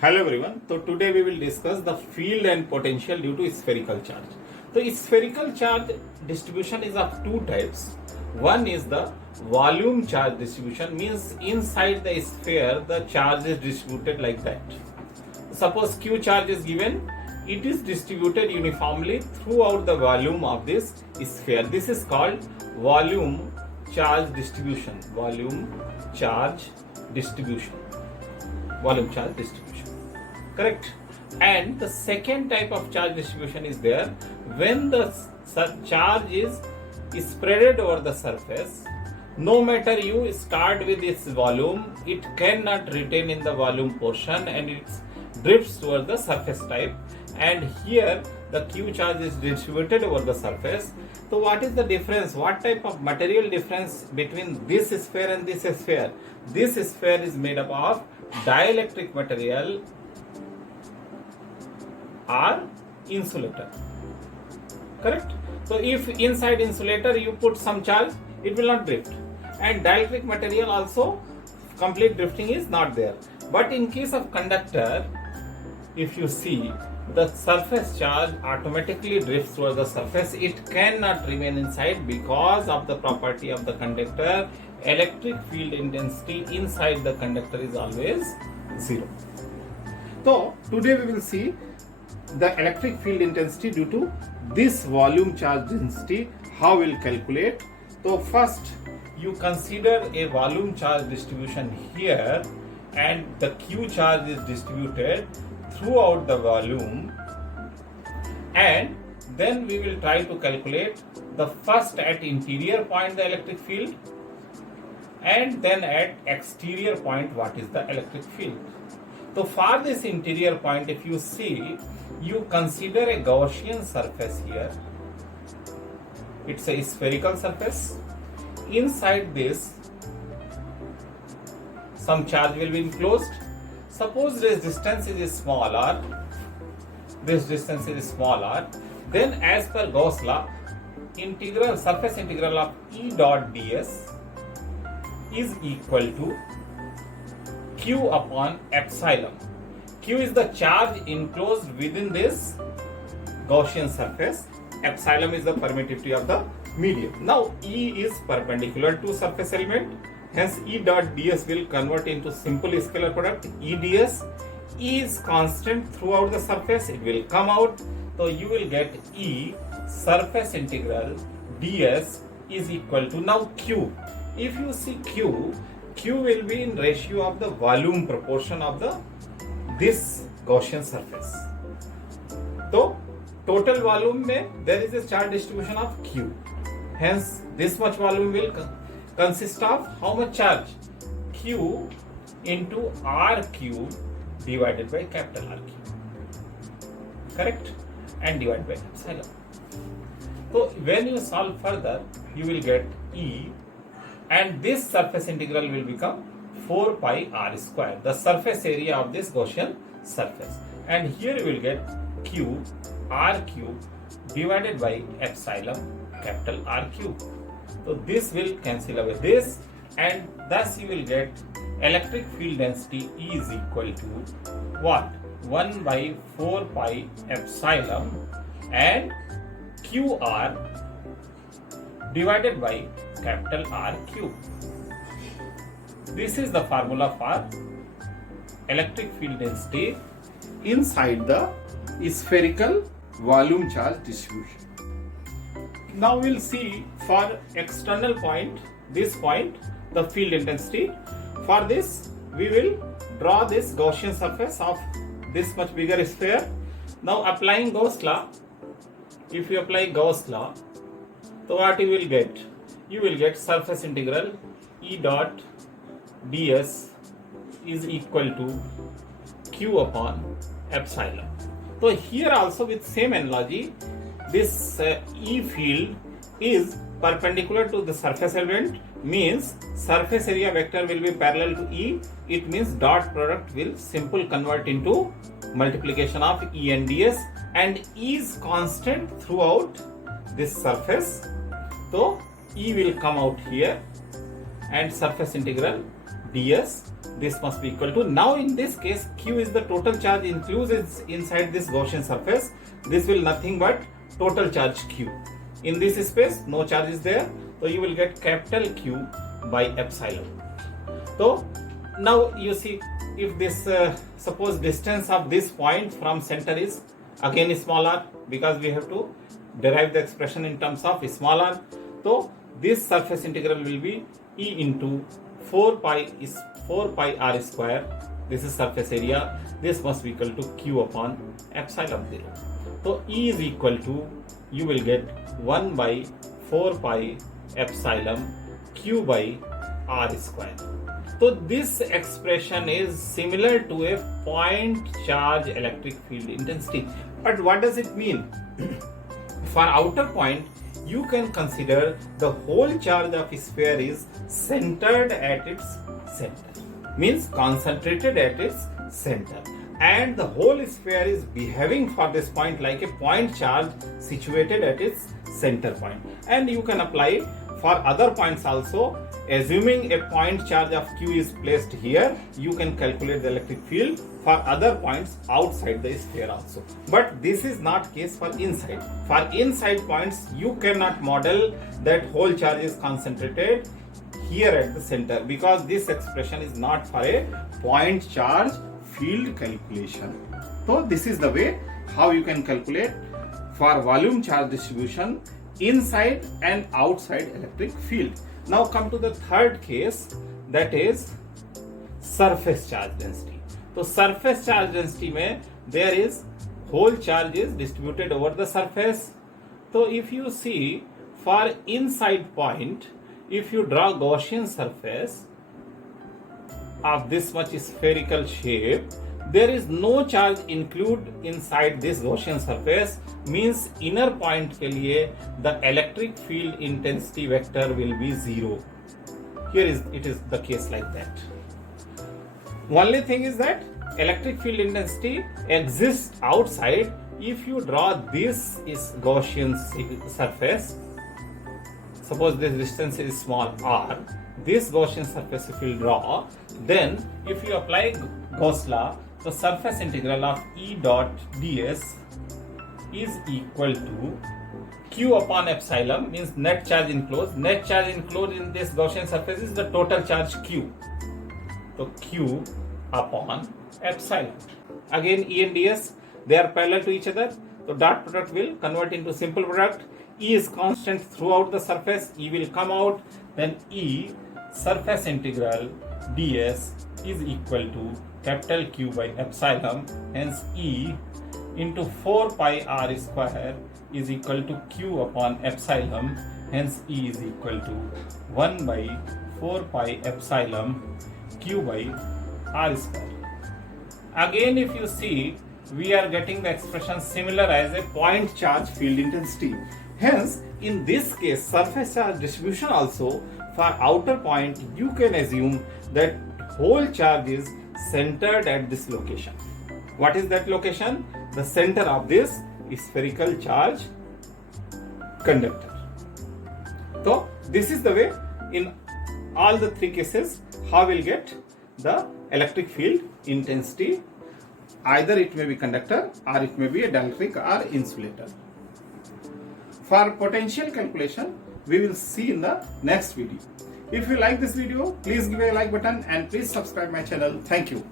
Hello everyone. So today we will discuss the field and potential due to spherical charge. So spherical charge distribution is of two types. One is the volume charge distribution, means inside the sphere the charge is distributed like that. Suppose Q charge is given, it is distributed uniformly throughout the volume of this sphere. This is called volume charge distribution. Volume charge distribution. Correct. And the second type of charge distribution is there when the charge is spread over the surface. No matter you start with its volume, it cannot retain in the volume portion and it drifts towards the surface type. And here the Q charge is distributed over the surface. So what is the difference? What type of material difference between this sphere and this sphere? This sphere is made up of dielectric material or insulator. Correct? So if inside insulator you put some charge, it will not drift. And dielectric material also, complete drifting is not there. But in case of conductor, if you see, the surface charge automatically drifts towards the surface. It cannot remain inside because of the property of the conductor. Electric field intensity inside the conductor is always zero. So today we will see the electric field intensity due to this volume charge density, how we'll calculate. So first you consider a volume charge distribution here, and the Q charge is distributed throughout the volume, and then we will try to calculate the first at interior point the electric field, and then at exterior point what is the electric field. So for this interior point, if you see, you consider a Gaussian surface here. It's a spherical surface. Inside this, some charge will be enclosed. Suppose this distance is smaller, then as per Gauss law, surface integral of E dot ds is equal to Q upon epsilon. Q is the charge enclosed within this Gaussian surface. Epsilon is the permittivity of the medium. Now E is perpendicular to surface element. Hence E dot ds will convert into simple scalar product E ds. E is constant throughout the surface. It will come out. So you will get E surface integral ds is equal to now Q. If you see Q will be in ratio of the volume proportion of this Gaussian surface. So total volume mein there is a charge distribution of Q. Hence this much volume will consist of how much charge? Q into R cube divided by capital R cube. Correct? And divided by epsilon. So when you solve further, you will get E, and this surface integral will become 4 pi r square, the surface area of this Gaussian surface. And here you will get Q R cube divided by epsilon capital R cube. So this will cancel away this, and thus you will get electric field density E is equal to what? 1 by 4 pi epsilon and QR divided by capital R cube. This is the formula for electric field density inside the spherical volume charge distribution. Now we'll see for external point, this point, the field intensity. For this, we will draw this Gaussian surface of this much bigger sphere. Now applying Gauss law, if you apply Gauss law, so what you will get? You will get surface integral E dot ds is equal to Q upon epsilon. So here also with same analogy, this E field is perpendicular to the surface element, means surface area vector will be parallel to E. It means dot product will simple convert into multiplication of E and ds, and E is constant throughout this surface. So E will come out here and surface integral ds this must be equal to, now in this case Q is the total charge included inside this Gaussian surface. This will nothing but total charge Q. In this space no charge is there, so you will get capital Q by epsilon. So now you see, if this suppose distance of this point from center is again small r, because we have to derive the expression in terms of small r, so this surface integral will be E into 4 pi r square. This is surface area. This must be equal to Q upon epsilon 0. So E is equal to, you will get 1 by 4 pi epsilon Q by r square. So this expression is similar to a point charge electric field intensity. But what does it mean? For outer point, you can consider the whole charge of a sphere is centered at its center, means concentrated at its center, and the whole sphere is behaving for this point like a point charge situated at its center point. And you can apply for other points also. Assuming a point charge of Q is placed here, you can calculate the electric field for other points outside the sphere also. But this is not case for inside. For inside points, you cannot model that whole charge is concentrated here at the center, because this expression is not for a point charge field calculation. So this is the way how you can calculate for volume charge distribution inside and outside electric field. Now come to the third case, that is surface charge density. So surface charge density mein there is whole charge is distributed over the surface. So if you see, for inside point, if you draw Gaussian surface of this much spherical shape, there is no charge include inside this Gaussian surface, means inner point ke liye the electric field intensity vector will be 0. Here it is the case like that. Only thing is that electric field intensity exists outside. If you draw this is Gaussian surface, suppose this distance is small r, this Gaussian surface if you draw, then if you apply Gauss law, the surface integral of E dot ds is equal to Q upon epsilon, means net charge enclosed. Net charge enclosed in this Gaussian surface is the total charge Q. So Q upon epsilon. Again E and ds, they are parallel to each other. So dot product will convert into simple product. E is constant throughout the surface. E will come out. Then E surface integral ds is equal to capital Q by epsilon. Hence E into 4 pi r square is equal to Q upon epsilon. Hence E is equal to 1 by 4 pi epsilon Q by r square. Again, if you see, we are getting the expression similar as a point charge field intensity. Hence, in this case, surface charge distribution also for outer point, you can assume that whole charge is centered at this location. What is that location? The center of this spherical charge conductor. So, this is the way in all the three cases how we'll get the electric field intensity. Either it may be conductor or it may be a dielectric or insulator. For potential calculation, we will see in the next video. If you like this video, please give a like button and please subscribe my channel. Thank you.